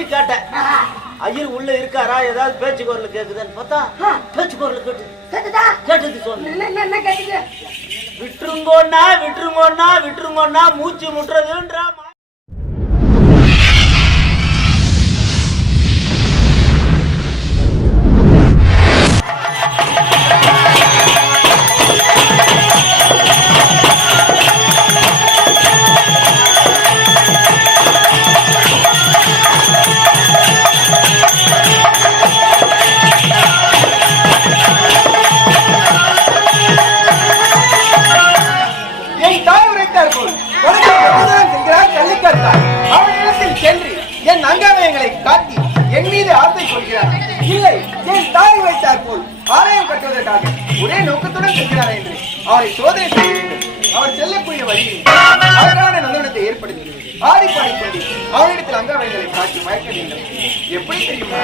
வச்சு கேட்டேன். ஐயர் உள்ள இருக்காரா? ஏதாவது பேச்சு குரல் கேக்குதுன்னு பார்த்தா பேச்சு குரல் கேட்டு கேட்டுதா கேட்டுது விட்டுருங்கோன்னா விட்டுருங்கோன்னா விட்டுருங்கோன்னா மூச்சு முட்டுறதுன்றா போல் உனக்கு பிரபோதனம் செய்கிறார் அவனிடத்தில் சென்று என் அங்கவயங்களை காட்டி என் மீது ஆசை கொள்கிறார் இல்லை என் தாய் வைத்தார் போல் ஆலயம் கட்டுவதற்காக ஒரே நோக்கத்துடன் செல்கிறார் என்று அவரை சோதனை செய்ய வேண்டும் அவர் செல்லக்கூடிய வழியில் அழகான நந்தனத்தை ஏற்படுத்தி ஆடி பாடிக்கொண்டு அவனிடத்தில் அங்கவயங்களை காட்டி மயக்க வேண்டும் எப்படி தெரியுமா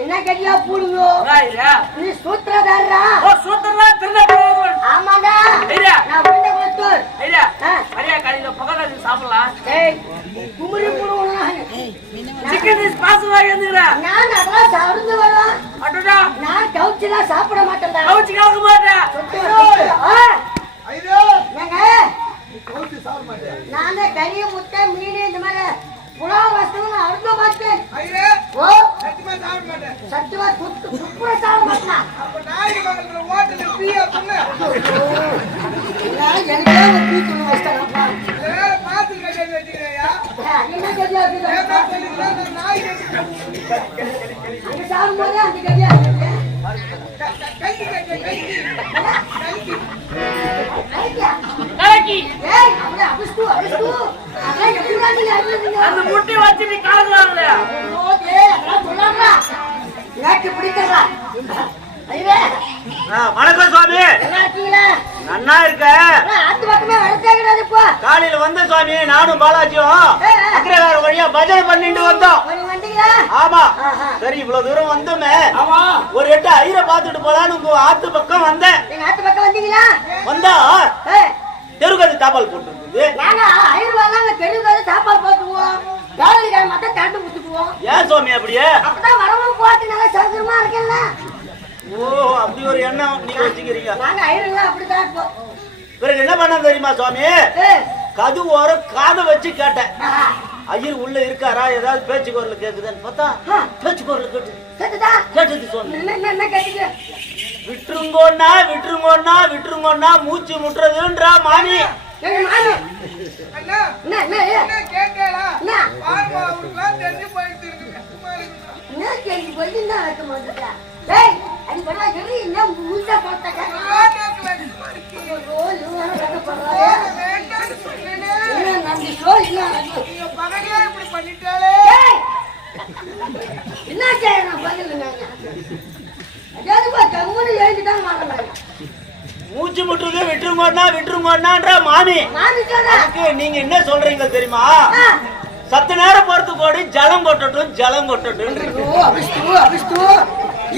என்ன கட்டியா பூடுங்க? நீ சூத்திரதாரா ஓ, சூத்திரலாம் திருநெல்வேலி. ஆமாடா. நான் விழுந்த குளத்தூர் ஐயா. மரியா காலையில பக்கத்துல சாப்பிடலாம். டேய் குமுறி சிக்கன் வந்துக்கிறேன் நான் அதெல்லாம் சாப்பிட்டு வரோம் அடடா. நான் கவுச்சுலாம் சாப்பிட மாட்டேன்டா. கவுச்சு கலக்க மாட்டேன் ஐயோ. ஏங்க கவுச்சி சாப்பிட மாட்டேன் நானே கறி முட்டை மீன் இந்த மாதிரி புலாவ் வசதிகள் அருந்த மாட்டேன். ஐயோ. ஓ. சத்தியமா சாப்பிட மாட்டேன். சத்துவா துப்பு துப்புற சாப்பிட மாட்டேன்? அப்ப நாய் பக்கத்துல ஹோட்டல்ல ஃப்ரீயா சொன்னேன் எனக்கே அந்த முட்டை வச்சு நீ கலக்குறாங்க ஓகே பிடிக்கிறா ஐயே ஆ, வணக்கம் சுவாமி. நன்னா இருக்க. காலையில வந்த சுவாமி நானும் பாலாஜியும் அக்ரகார வழியா பஜனை பண்ணிட்டு வந்தோம். ஆமா. சரி இவ்வளவு தூரம் வந்தோமே. ஆமா. ஒரு எட்டு ஐயரை பார்த்துட்டு போலான்னு உங்க ஆத்து பக்கம் வந்தேன். எங்க ஆத்து பக்கம் வந்தீங்களா? வந்தா தெருக்கது தாப்பால் போட்டு இருந்தது நாங்க ஐநூறு நாங்க தெருவுக்கு வந்து சாப்பாடு போட்டுக்குவோம் வேலைக்கார மட்டும் கொடுத்துக்குவோம். ஏன் சுவாமி அப்படியே? அப்பதான் வரவும் போட்டு நல்லா சௌகரியமா இருக்கேன்ல. ஓ அப்படி ஒரு எண்ணம் நீங்க வச்சுக்கிறீங்க. நாங்க ஐநூறு அப்படிதான் இப்போ பிறகு என்ன பண்ண தெரியுமா சுவாமி? கது ஓர காதை வச்சு கேட்டேன். ஐயர் உள்ள இருக்காரா? ஏதாவது பேச்சு குரல் கேக்குதுன்னு பார்த்தா. பேச்சு குரல் கேட்டு கேட்டுதா? கேட்டுக்கு விட்டுருங்கோன்னா விட்டுருங்கோன்னா விட்டுருங்கோன்னா மூச்சு முட்டுறதுன்றா அவருக்குலாம் தெரிஞ்சு போயிட்டு இருக்கு என்ன செய்யணும் மூச்சு முட்டுறது விட்டுருங்கோன்னா விட்டுருங்கோன்னான்றா மாமி. அதுக்கு நீங்க என்ன சொல்றீங்க தெரியுமா. சத்து நேரம் போறது கோடி ஜலம் கொட்டட்டும் ஜலம் கொட்டட்டும்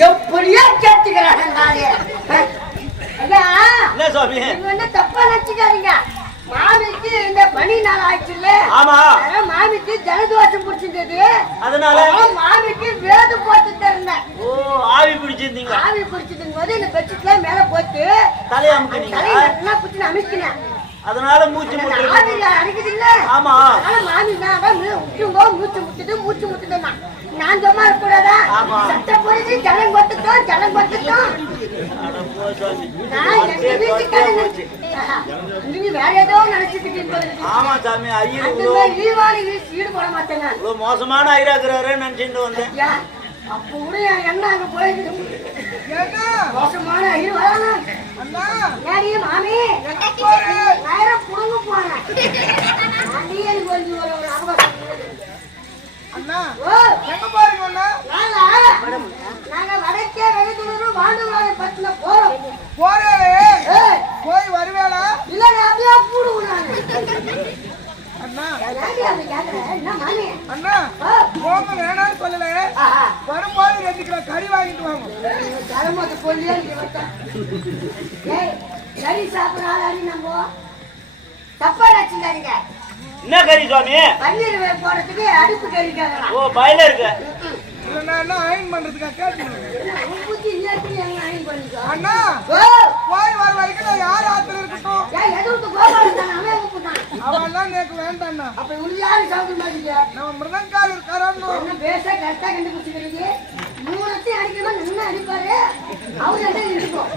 எப்படியா கேட்டுக்கிறாங்க தப்பா நினைச்சுக்காதீங்க. மாமிக்கு இந்த பனி நாள் ஆமா. அதனால மாமிக்கு ஜலதோஷம் பிடிச்சிருந்தது. அதனால? மாமிக்கு வேது போட்டு தருந்தேன் ஓ ஆவி பிடிச்சிருந்தீங்க ஆவி பிடிச்சிருக்கும் போது இந்த பெட்ஷீட்ல மேல போட்டு தலையை தலையை பிடிச்சி அமைக்கினேன். அதனால மூச்சு ஆமா. மாமி விட்டுங்கோ மூச்சு முட்டுது மூச்சு முட்டுதுன்னா நான் சும்மா ஆமா. சட்டை போயிட்டு ஜலம் கொட்டுட்டோம் ஜலம் கொட்டுட்டோம் வேற ஏதோ நினைச்சிட்டு ஆமா சாமி. ஐயர் மாட்டேன் நான். இவ்வளோ மோசமான ஐராக்குறாருன்னு நினைச்சிட்டு வந்தேன். அப்ப கூட என் எண்ணம் அங்க ஏன்னா மோசமான ஐயோ ஏடி மாமி. நேரம் புடுங்க எனக்கு கொஞ்சம் ஒரு அவகாசம். அண்ணா எங்க போறீங்க அண்ணா? நாங்க வடக்கே வெகுதூரம் வாண்டுவாழை பட்டின போறோம். போறே போய் வருவேளா? இல்ல நான் அப்படியே பூடுவோம் நானு. அண்ணா. அண்ணா சொல்லல. ஆஹா. வரும்போது ரெண்டு கிலோ கறி வாங்கிட்டு வாங்க. தரமோது கொல்லியா கறி சாப்பிடுற ஆளாடி நம்ம? தப்பா நினைச்சுக்காதீங்க. என்ன கறி சுவாமி? பன்னீர் வேக போறதுக்கு அடுப்பு கறி ஓ பயல இருக்கு. இல்லைன்னா என்ன அயன் பண்றதுக்கா கேட்டு உப்புக்கு இல்லாட்டி எங்க அயன் பண்ணிக்கோ அண்ணா! ஓ போய் வர வரைக்கும் நான் யார் ஆத்துல இருக்கட்டும்? ஏன் எதுவுக்கு கோபாலம் தான்? அவன் உப்புட்டான் அவெல்லாம் நேக்கு வேண்டாண்ணா அப்ப உனக்கு யாரு சவுண்ட் மாட்டீங்க நம்ம மிருதங்கால் இருக்காரான்னு என்ன பேச கரெக்டா கண்டுபிடிச்சிக்கிறது மூணுத்தையும் அடிக்கணும் நின்று அடிப்பாரு. அவரு என்ன இருக்கும்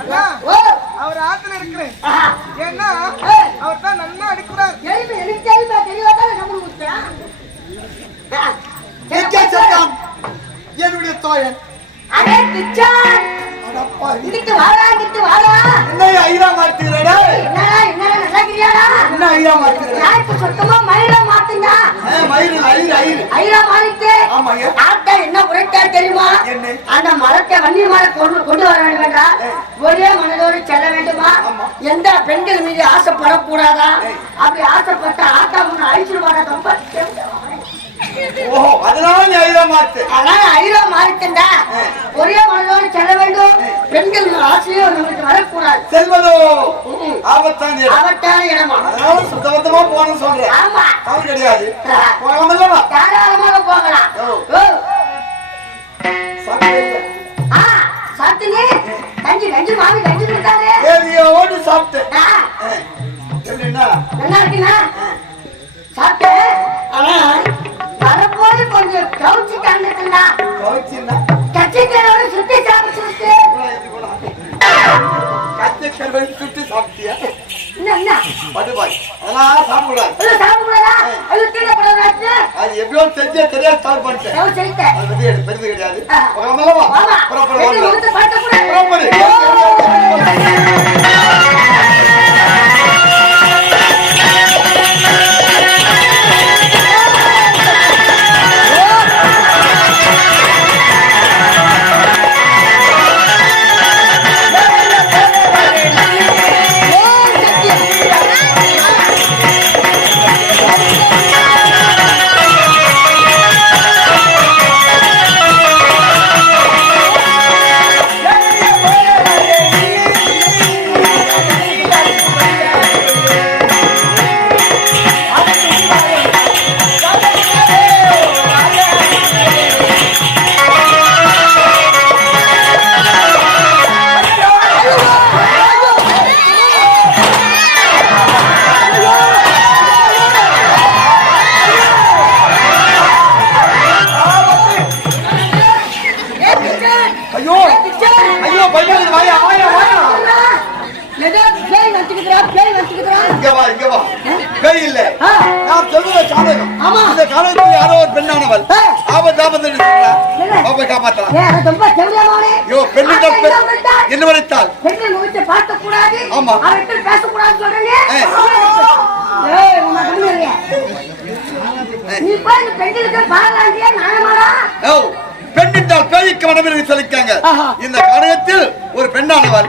அண்ணா ஓ! அவர் ஆத்துல இருக்கிறேன். ஏன்னா ஏய், அவர் தான் நல்லா அடிக்கிறார். தெரியுமா எனக்கு தெரியுமா தெளிவா தானே நம்மளுக்கு ஊத்துறான் ஆ. என்னுடைய தோழன். அடே அடப்பா இங்கிட்டு வாடா இங்கிட்டு வாடா. என்ன என்னடா நல்லா கிரியாடா மாத்துங்கடா என்ன ஐயா மாத்துறேன் நான் இப்ப சுத்தமா மயிலா மாத்துங்க. மயிறு ஐயர் ஐயர் ஐயா மாறிட்டு ஆமா ஐயா ஆட்டா என்ன உரைத்தா தெரியுமா? என்ன? அந்த மரத்தை மரம் கொண்டு கொண்டு வர வேண்டா ஒரே மனதோடு செல்ல வேண்டுமா? எந்த பெண்கள் மீது ஆசைப்படக்கூடாதா? அப்படி ஆசைப்பட்ட ஆட்டா முன்ன அழிச்சிருவாங்க ரொம்ப ஓஹோ அதனால நீ ஐயா மாத்து அதான் ஐரோ மாறிட்டா ஒரே மனதோடு செல்ல வேண்டும். பெண்கள் ஆசையும் நமக்கு வரக்கூடாது. செல்வதோ? ஆபத்தான். அவட்டான இடமா? அதனால சுத்தபத்தமா போகணும்னு சொல்றேன். ஆமா. தவறு கிடையாது. போகலாமல்லவா தாராளமாக போகலாம். சாப்பிட்டு சாப்பிட்டீங்க? கஞ்சி கஞ்சி மாமி கஞ்சி கொடுத்தாரு. சாப்பிட்டேன். ஆ, ஆ. எப்படின்னா நல்லா இருக்குண்ணா சாப்பிட்டேன். ஆனா வரப்போது கொஞ்சம் கவுச்சி கவச்சின்னா? கட்சிக்காரோட சுத்தி சாப்பிட்டு விட்டு கத்தை கருவை சுட்டு சாப்பிட்டியா? என்ன என்ன? படுபாய். அதெல்லாம் சாப்பிடக்கூடாது. இல்ல சாப்பிடக்கூடாதா? அது கீழே போடாது அது எப்படியோ தெரிஞ்சே தெரியாது ஸ்டார்ட் பண்ணிட்டேன். கவு செய்த அது பத்தி எனக்கு பெருது கிடையாது. புறப்படு, புறப்படு. இங்க வா இங்க வா. பேய் இல்ல. ஆ. நான் சொல்லுவ சாதகம். ஆமா. இந்த காலத்தில் யாரோ ஒரு பெண்ணானவள். ஆபத்து? பாப்பை காப்பாத்தலாம். ஐயோ பெண்ணிடம் என்ன வரைத்தால் பெண்ணை முகத்தை பார்க்க கூடாது ஆமா. அவர்கிட்ட பேச கூடாது சொல்றீங்க? ஏய். ஏய் உன்னை கண்ணுறிய நீ போய் இந்த பெண்களுக்கு பாடலாண்டியா நியாயமாடா ஓ பெண்ணிட்டால் பேய்க்கு மனமிற்கு சொல்லிக்காங்க. இந்த காலத்தில் ஒரு பெண்ணானவள்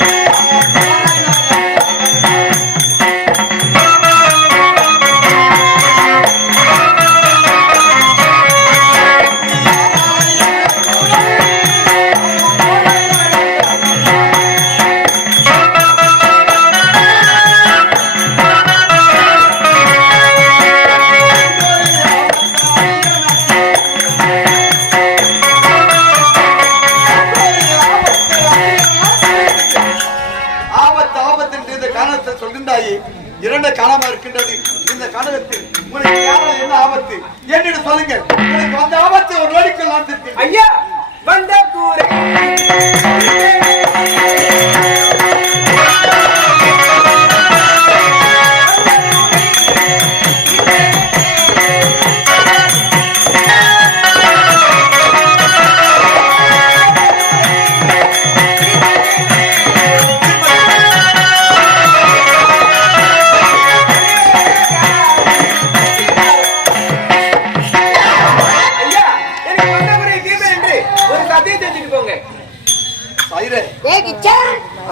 காலமா இருக்கின்றது. இந்த காரணத்தில் உங்களுக்கு யாரால என்ன ஆபத்து? என்னிடம் சொல்லுங்க உங்களுக்கு வந்த ஆபத்து ஒரு நோடிக்குள் ஐயா வந்த கூரை.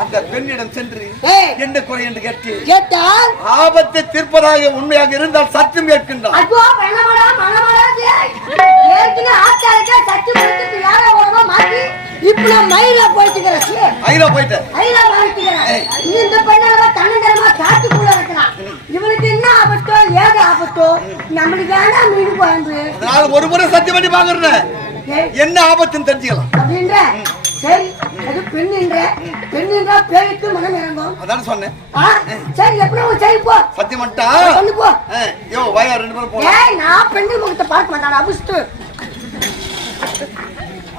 அந்த பெண்ணிடம் சென்று. என்ன குறை என்று கேட்டு கேட்டால்? ஆபத்தை தீர்ப்பதாக உண்மையாக இருந்தால் சத்தியம் கேட்கின்றான் இப்ப நான் மயிலா போயிட்டுக்கிறேன். ஐரோ போயிட்டேன் மயிலா மாறிட்டுக்கிறேன் இந்த பெண்ணால தன்னந்தரமா காட்டுக்குள்ள இருக்கிறான் இவனுக்கு என்ன ஆபத்தோ ஏது ஆபத்தோ நம்மளுக்கு வேணாம் மீன் குழம்பு அதனால ஒரு முறை சத்தியம் பண்ணி பாக்குறேன் என்ன ஆபத்துன்னு தெரிஞ்சுக்கலாம். அப்படின்ற? சரி அது பெண்ணுன்ற பெண்ணுன்றா பேருக்கு மனம் இறங்கும். அதான் சொன்னேன். சரி எப்படியும் சரி போ. சத்தியம் பண்ணிட்டா? சொல்லு போ. யோ வாயா ரெண்டு பேரும் போலாம். ஏய் நான் பெண்ணு முகத்தை பார்க்க மாட்டான்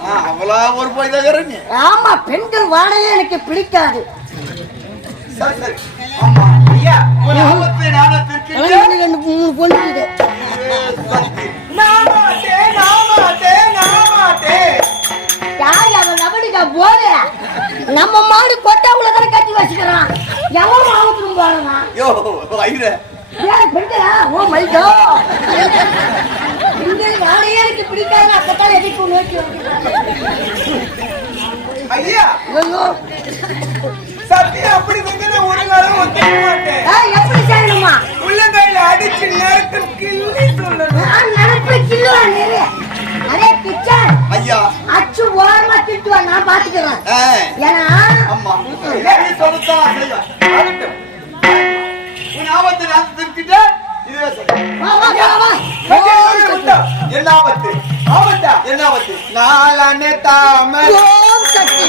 ஆ, அவளா ஒரு போய் தான் ஆமா பெண்கள் வாடையே எனக்கு பிடிக்காது. சரி சரி. ஆமா ஐயா ஒரு ஆபத்தை நாணத்திற்கு ரெண்டு மூணு பொண்ணு இருக்குது நாமாட்டே நாமாட்டே நாமாட்டே யார் அவன் நபடிக்கா போத நம்ம மாடு கொட்டாவுல தானே கட்டி வச்சுக்கிறான். எவன் மாவத்திலும் போறானா யோ ஐயரே ஓ மை காட் இந்த நாளையே எனக்கு பிடிக்காது அப்பதான் எதுக்கு நோக்கி ஐயா. சத்தியம் அப்படி செஞ்சா ஒரு நாளும் ஒத்துக்க மாட்டேன். ஆ, எப்படி செய்யணுமா? உள்ளங்கையில அடிச்சு நேரத்தில் கிள்ளி சொல்லணும். நான் நினைப்பு கில்லுவா நேரு அரே கிச்சன் ஐயா. அச்சு ஓரமா திட்டுவா நான் பாத்துக்கிறேன். ஏன்னா ஆமா. நீ செய்வேன் ஆகட்டும். உன் ஆபத்தை நான் திருப்பிட்ட இதுவே சரி வா வா வா வா. என்ன ஆபத்து? ஆபத்தா? என்ன ஆபத்து? நாளானே தாமரை. ஓம் சக்தி.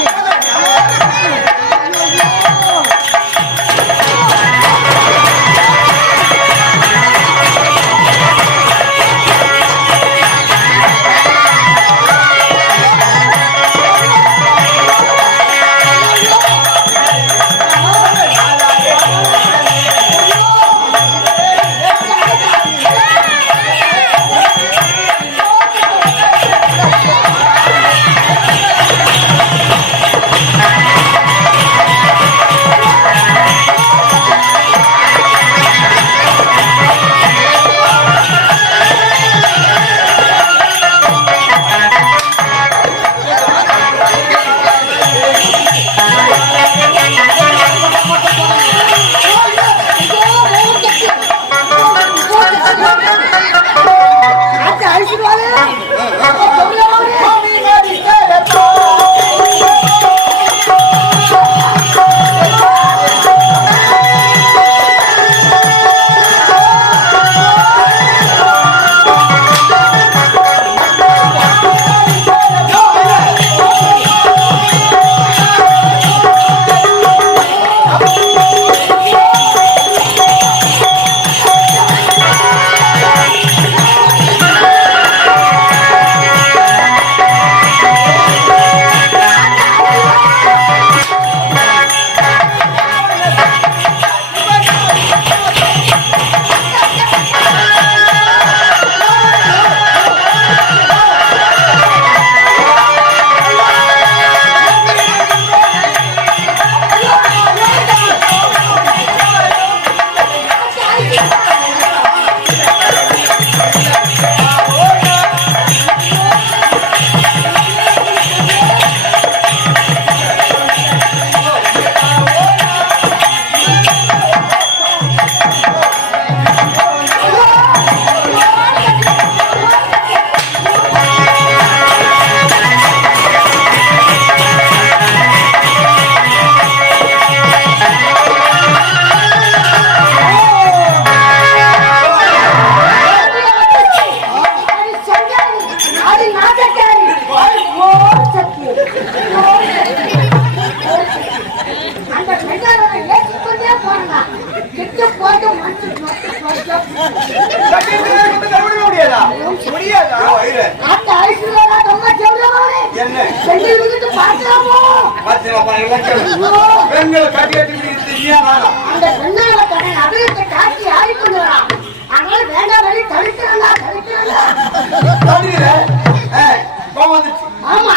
தன்னை அபிரத்தை காட்டி ஆடிக்கொண்டு வரான் அதனால வேண்டாம் வழி தடுக்கிறா தடுக்கிறா ஆமா.